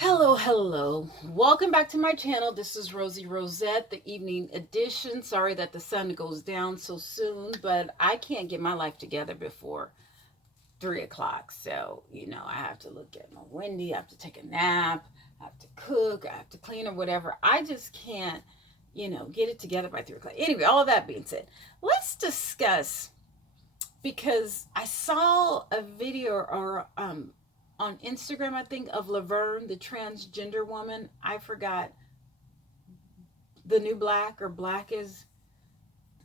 Hello. Welcome back to my channel. This is Rosie Rosette, the evening edition. Sorry that the sun goes down so soon, but I can't get my life together before 3 o'clock. So, I have to look at my Wendy, I have to take a nap, I have to cook, I have to clean or whatever. I just can't, get it together by 3 o'clock. Anyway, all of that being said, let's discuss because I saw a video or on Instagram, I think, of Lavern, the transgender woman. I forgot the new black or black is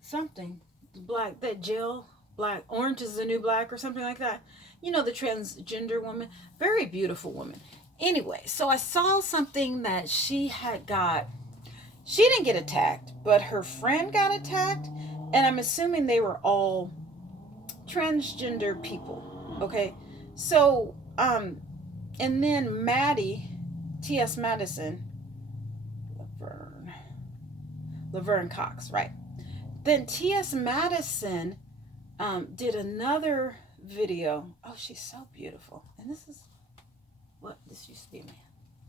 something. Black, that gel, black, orange is the new black or something like that. The transgender woman. Very beautiful woman. Anyway, so I saw something that she didn't get attacked, but her friend got attacked. And I'm assuming they were all transgender people. Okay. So, and then Maddie, T.S. Madison, Lavern, Lavern Cox, right? Then T.S. Madison did another video. Oh, she's so beautiful. And this used to be a man.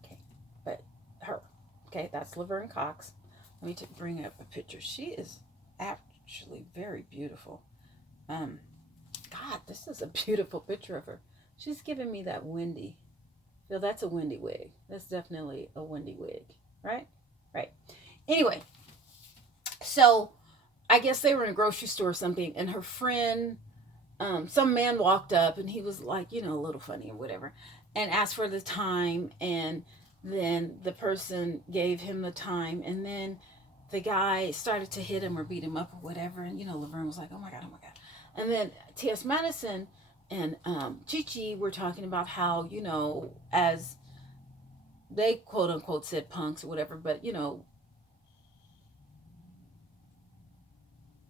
Okay. But her. Okay, that's Lavern Cox. Let me bring up a picture. She is actually very beautiful. God, this is a beautiful picture of her. She's giving me that Wendy. So that's a Wendy wig. That's definitely a Wendy wig, right? Right. Anyway, so I guess they were in a grocery store or something, and her friend, some man walked up, and he was like, a little funny or whatever, and asked for the time, and then the person gave him the time, and then the guy started to hit him or beat him up or whatever, and Laverne was like, oh my god, and then T.S. Madison and Chi were talking about how, as they quote unquote said punks or whatever, but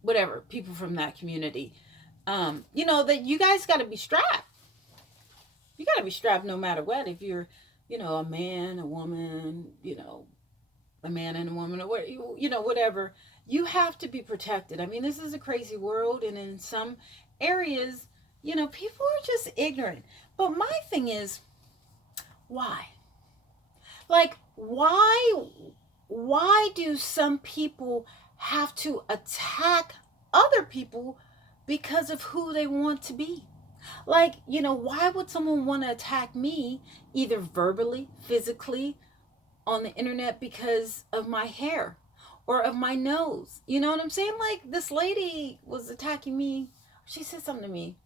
whatever, people from that community, that you guys got to be strapped. You got to be strapped no matter what. If you're, a man, a woman, a man and a woman, or what, whatever, you have to be protected. I mean, this is a crazy world, and in some areas, people are just ignorant. But my thing is, why? Like, why do some people have to attack other people because of who they want to be? Like, why would someone want to attack me either verbally, physically, on the internet because of my hair or of my nose? You know what I'm saying? Like, this lady was attacking me. She said something to me.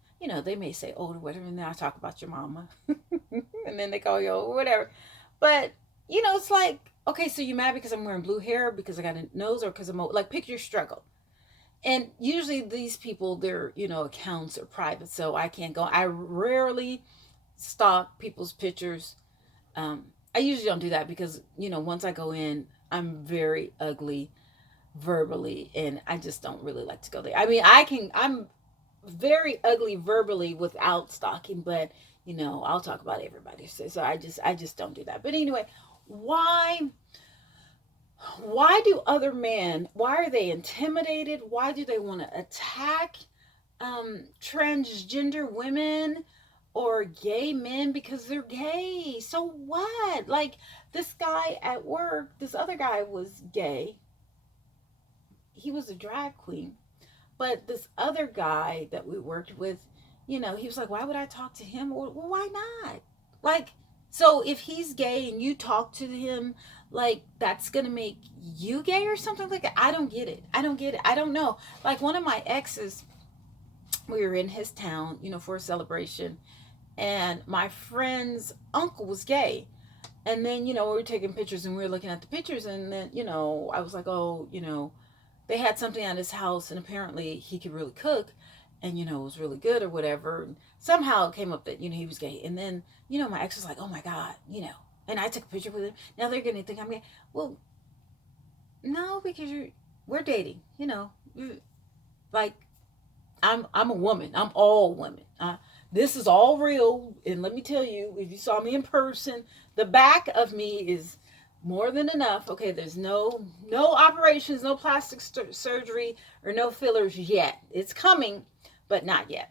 They may say, oh, whatever, and then I talk about your mama. And then they call you, oh, whatever. But, it's like, okay, so you mad because I'm wearing blue hair, because I got a nose, or because I'm, like, pick your struggle. And usually these people, their, accounts are private, so I can't go. I rarely stalk people's pictures. I usually don't do that because, once I go in, I'm very ugly verbally, and I just don't really like to go there. I mean, I'm very ugly verbally without stalking, but I'll talk about everybody. So I just don't do that. But anyway, why do other men, why are they intimidated? Why do they want to attack transgender women or gay men because they're gay? So what? Like, this guy at work, this other guy was gay. He was a drag queen. But this other guy that we worked with, he was like, why would I talk to him? Well, why not? Like, so if he's gay and you talk to him, like, that's going to make you gay or something like that? I don't get it. I don't get it. I don't know. Like, one of my exes, we were in his town, for a celebration, and my friend's uncle was gay. And then, we were taking pictures and we were looking at the pictures, and then, I was like, oh, they had something at his house, and apparently he could really cook, and it was really good or whatever. And somehow it came up that he was gay. And then my ex was like, oh my god, and I took a picture with him. Now they're gonna think I'm gay. Well, no, because we're dating. Like, I'm a woman. I'm all women. This is all real, and let me tell you, if you saw me in person, the back of me is more than enough. Okay, there's no operations, no plastic surgery, or no fillers yet. It's coming, but not yet.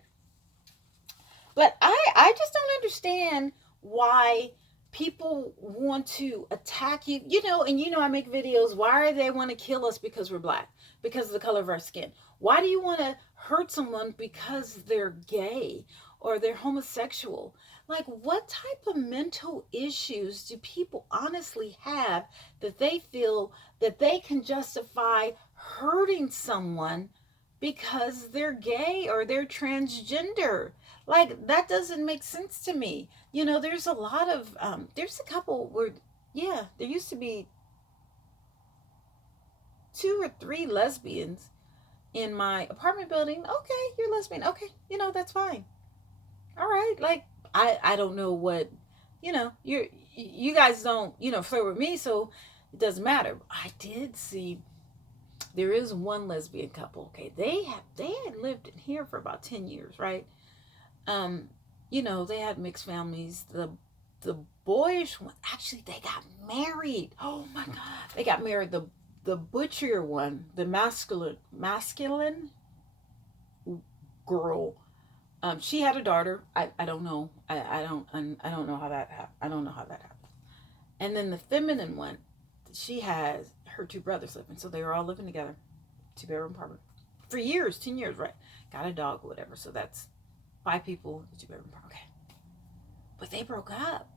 But I just don't understand why people want to attack you, and I make videos. Why do they want to kill us? Because we're black, because of the color of our skin. Why do you want to hurt someone because they're gay or they're homosexual? Like, what type of mental issues do people honestly have that they feel that they can justify hurting someone because they're gay or they're transgender? Like, that doesn't make sense to me. There's a lot of there's a couple where, yeah, there used to be 2 or 3 lesbians in my apartment building. Okay, you're lesbian. Okay, that's fine. All right. Like, I don't know what, you guys don't, flirt with me, so it doesn't matter. I did see there is one lesbian couple. Okay, they had lived in here for about 10 years, right? um they had mixed families. The boyish one, actually, they got married. Oh my god, they got married. The butcher one, the masculine girl, she had a daughter. I don't know. I don't know how that happened. I don't know how that happened. And then the feminine one, she has her 2 brothers living, so they were all living together, 2 bedroom apartment for years, 10 years, right? Got a dog, whatever. So that's 5 people, 2 bedroom apartment. Okay, but they broke up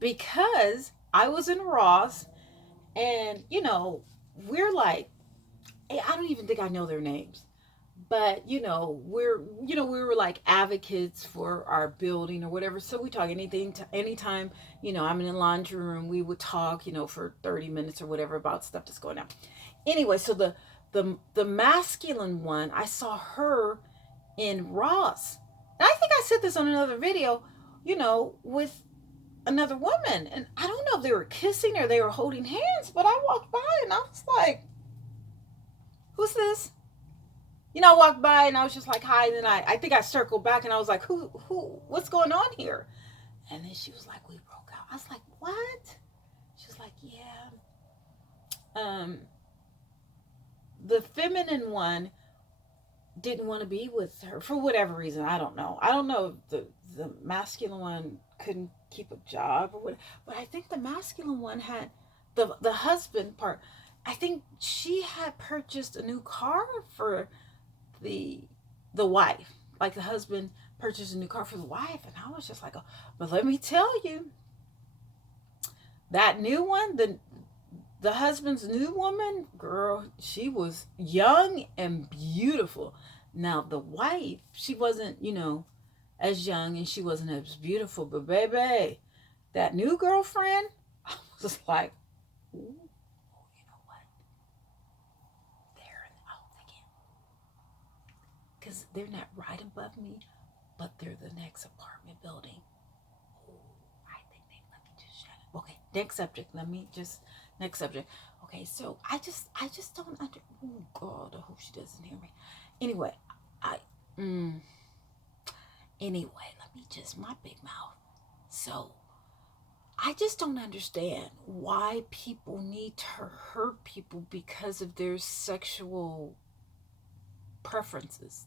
because I was in Ross, and we're like, I don't even think I know their names, but we were like advocates for our building or whatever. So we talk anytime. I'm in the laundry room, we would talk, for 30 minutes or whatever about stuff that's going on. Anyway, so the masculine one, I saw her in Ross. And I think I said this on another video, with another woman. And I don't know if they were kissing or they were holding hands, but I walked by and I was like, who's this? I walked by and I was just like, hi. And then I think I circled back and I was like, what's going on here? And then she was like, we broke up. I was like, what? She was like, yeah. The feminine one didn't want to be with her for whatever reason. I don't know. I don't know if the masculine one couldn't keep a job or what, but I think the masculine one had the husband part. I think she had purchased a new car for the wife. Like, the husband purchased a new car for the wife, and I was just like, oh, but let me tell you, that new one, the husband's new woman, girl, she was young and beautiful. Now, the wife, she wasn't, as young, and she wasn't as beautiful, but baby, that new girlfriend, I was like, ooh, you know what? They're in the house again. Because they're not right above me, but they're the next apartment building. Oh, I think let me just shut up. Okay, next subject. Okay, so I just don't oh god, I hope she doesn't hear me. Anyway, let me just, my big mouth. So I just don't understand why people need to hurt people because of their sexual preferences.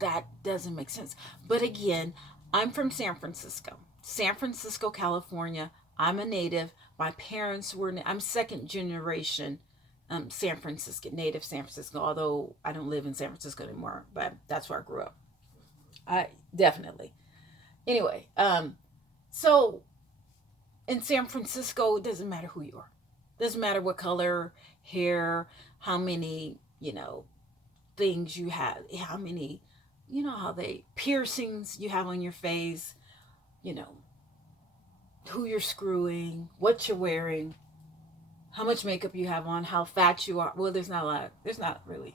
That doesn't make sense. But again, I'm from San Francisco, California. I'm a native. My parents were, I'm second generation San Francisco, native San Francisco, although I don't live in San Francisco anymore, but that's where I grew up. I definitely. Anyway, so in San Francisco, it doesn't matter who you are. It doesn't matter what color, hair, how many, things you have, how many, how they piercings you have on your face, you know, who you're screwing, what you're wearing, how much makeup you have on, how fat you are. Well, there's not really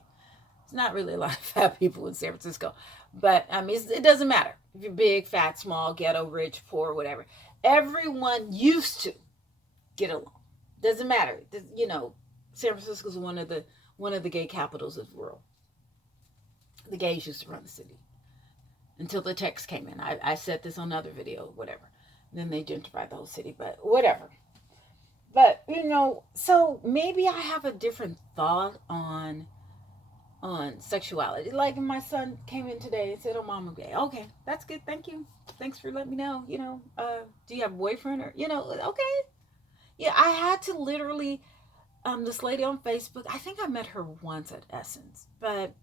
a lot of fat people in San Francisco, but I mean, it doesn't matter if you're big, fat, small, ghetto, rich, poor, whatever. Everyone used to get along. Doesn't matter. San Francisco is one of the gay capitals of the world. The gays used to run the city until the text came in. I said this on another video, whatever. And then they gentrified the whole city, but whatever. But so maybe I have a different thought on on sexuality. Like my son came in today and said, "Oh, mom, I'm gay." Okay, that's good. Thank you. Thanks for letting me know. Do you have a boyfriend or okay? Yeah, I had to literally this lady on Facebook. I think I met her once at Essence, but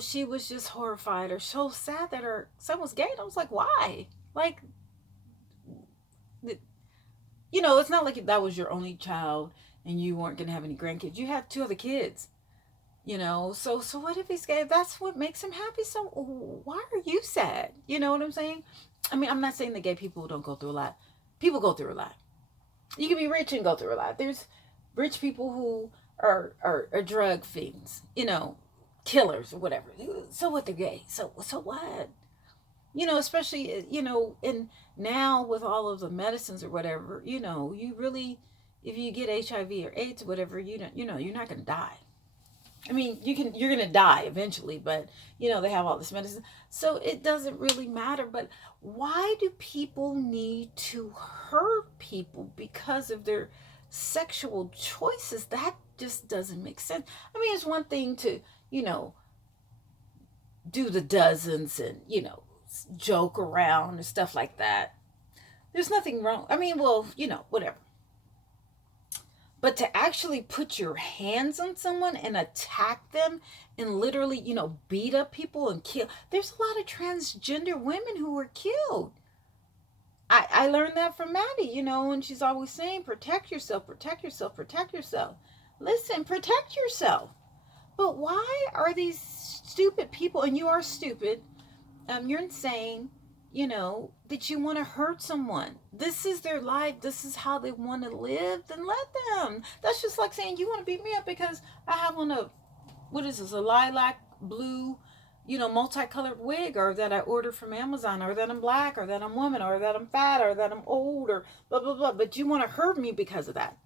she was just horrified or so sad that her son was gay. And I was like, why? Like, it's not like that was your only child and you weren't gonna have any grandkids. You have two other kids. So what if he's gay? That's what makes him happy. So why are you sad? You know what I'm saying? I mean, I'm not saying that gay people don't go through a lot. People go through a lot. You can be rich and go through a lot. There's rich people who are drug fiends, killers or whatever. So what? They're gay. So what? Especially and now with all of the medicines or whatever, you really, if you get HIV or AIDS or whatever, you're not gonna die. I mean, you're gonna die eventually, but they have all this medicine, so it doesn't really matter. But why do people need to hurt people because of their sexual choices? That just doesn't make sense. I mean, it's one thing to do the dozens and joke around and stuff like that. There's nothing wrong. I mean, well, whatever. But to actually put your hands on someone and attack them and literally, beat up people and kill. There's a lot of transgender women who were killed. I learned that from Maddie, and she's always saying, protect yourself, protect yourself, protect yourself. Listen, protect yourself. But why are these stupid people, and you are stupid, you're insane, that you want to hurt someone. This is their life. This is how they want to live. Then let them. That's just like saying you want to beat me up because I have on what is this, a lilac blue, multicolored wig, or that I ordered from Amazon, or that I'm black, or that I'm woman, or that I'm fat, or that I'm old, or blah, blah, blah. But you want to hurt me because of that.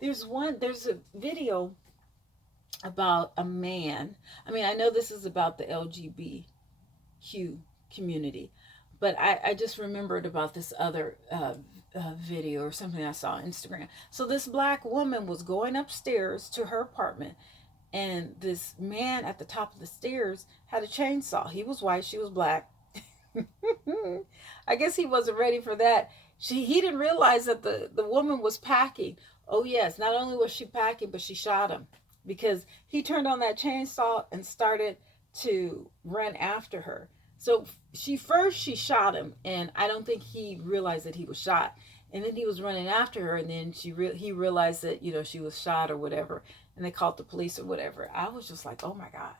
There's a video about a man. I mean, I know this is about the LGBTQ community, but I just remembered about this other video or something I saw on Instagram. So this black woman was going upstairs to her apartment, and this man at the top of the stairs had a chainsaw. He was white, she was black. I guess he wasn't ready for that. He didn't realize that the woman was packing. Oh yes, not only was she packing, but she shot him because he turned on that chainsaw and started to run after her. So she shot him, and I don't think he realized that he was shot. And then he was running after her, and then he realized that she was shot or whatever, and they called the police or whatever. I was just like, oh my God.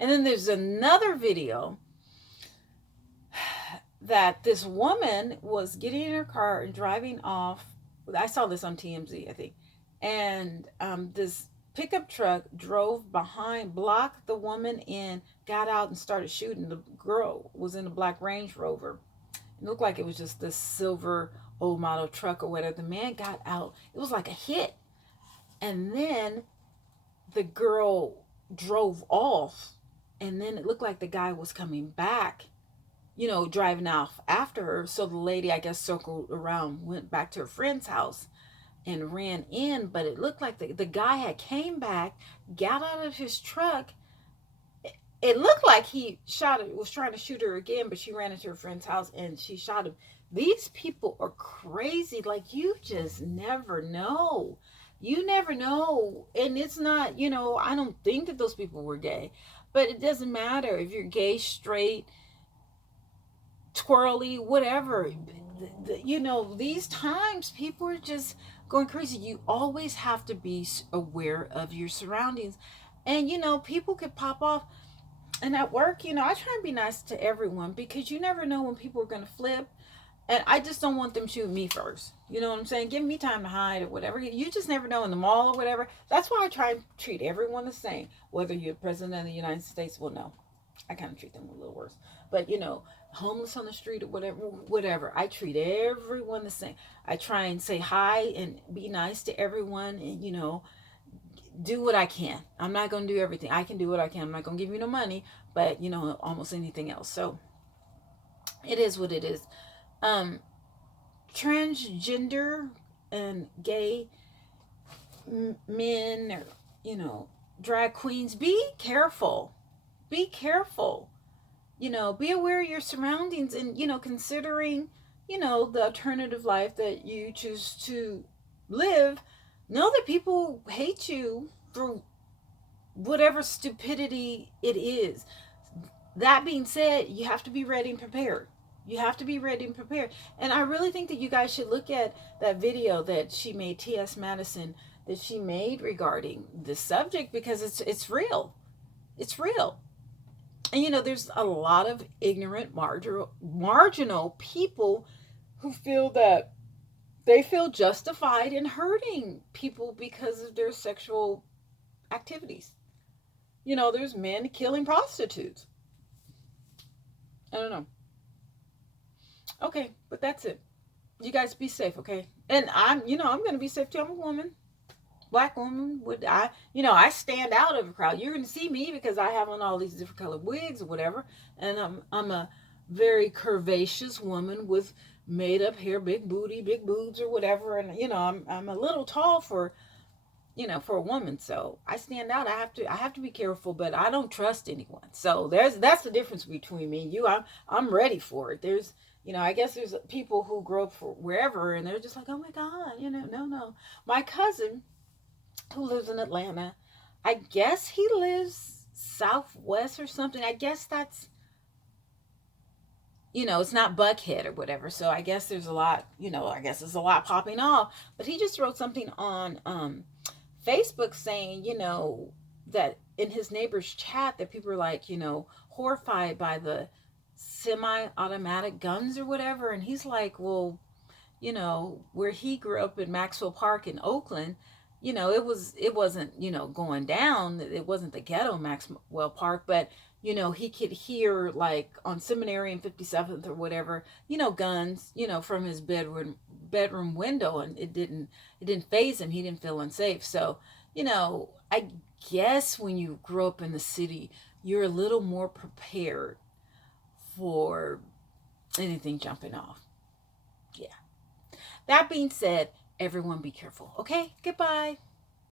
And then there's another video that this woman was getting in her car and driving off. I saw this on TMZ, I think, and this pickup truck drove behind, blocked the woman in, got out and started shooting. The girl was in a black Range Rover. It looked like it was just this silver old model truck or whatever. The man got out. It was like a hit. And then the girl drove off, and then it looked like the guy was coming back, driving off after her. So the lady, I guess, circled around, went back to her friend's house and ran in, but it looked like the guy had came back, got out of his truck. It looked like he was trying to shoot her again, but she ran into her friend's house and she shot him. These people are crazy. Like, you just never know. You never know. And it's not, I don't think that those people were gay, but it doesn't matter if you're gay, straight, twirly, whatever. These times people are just going crazy. You always have to be aware of your surroundings. And people could pop off. And at work, I try and be nice to everyone, because you never know when people are going to flip. And I just don't want them shooting me first. You know what I'm saying? Give me time to hide or whatever. You just never know, in the mall or whatever. That's why I try and treat everyone the same. Whether you're president of the United States, well, no. I kind of treat them a little worse. But, homeless on the street or whatever. I treat everyone the same. I try and say hi and be nice to everyone, and, do what I can. I'm not going to do everything. I can do what I can. I'm not going to give you no money, but, almost anything else. So it is what it is. Transgender and gay men, or, drag queens, be careful. Be careful. Be aware of your surroundings and, considering, the alternative life that you choose to live. Know that people hate you for whatever stupidity it is. That being said, you have to be ready and prepared. You have to be ready and prepared. And I really think that you guys should look at that video that she made, T.S. Madison, that she made regarding this subject, because it's real. It's real. And there's a lot of ignorant, marginal people who feel that they feel justified in hurting people because of their sexual activities. There's men killing prostitutes. I don't know. Okay, but that's it. You guys be safe, okay? And I'm gonna be safe too. I'm a woman, black woman. Would I stand out of a crowd? You're gonna see me because I have on all these different colored wigs or whatever, and I'm a very curvaceous woman with made up hair, big booty, big boobs or whatever, and I'm a little tall for for a woman, so I stand out. I have to be careful, but I don't trust anyone. So that's the difference between me and you. I'm ready for it. There's I guess there's people who grow up for wherever and they're just like, oh my god, no. My cousin who lives in Atlanta, I guess he lives southwest or something. I guess that's it's not Buckhead or whatever. So I guess there's a lot, I guess there's a lot popping off. But he just wrote something on Facebook saying, that in his neighbor's chat that people are like, horrified by the semi-automatic guns or whatever. And he's like, well, where he grew up in Maxwell Park in Oakland, it wasn't, going down. It wasn't the ghetto Maxwell Park, but he could hear like on Seminary and 57th or whatever, guns, from his bedroom window, and it didn't faze him. He didn't feel unsafe. So, I guess when you grow up in the city, you're a little more prepared for anything jumping off. Yeah. That being said, everyone be careful. Okay? Goodbye.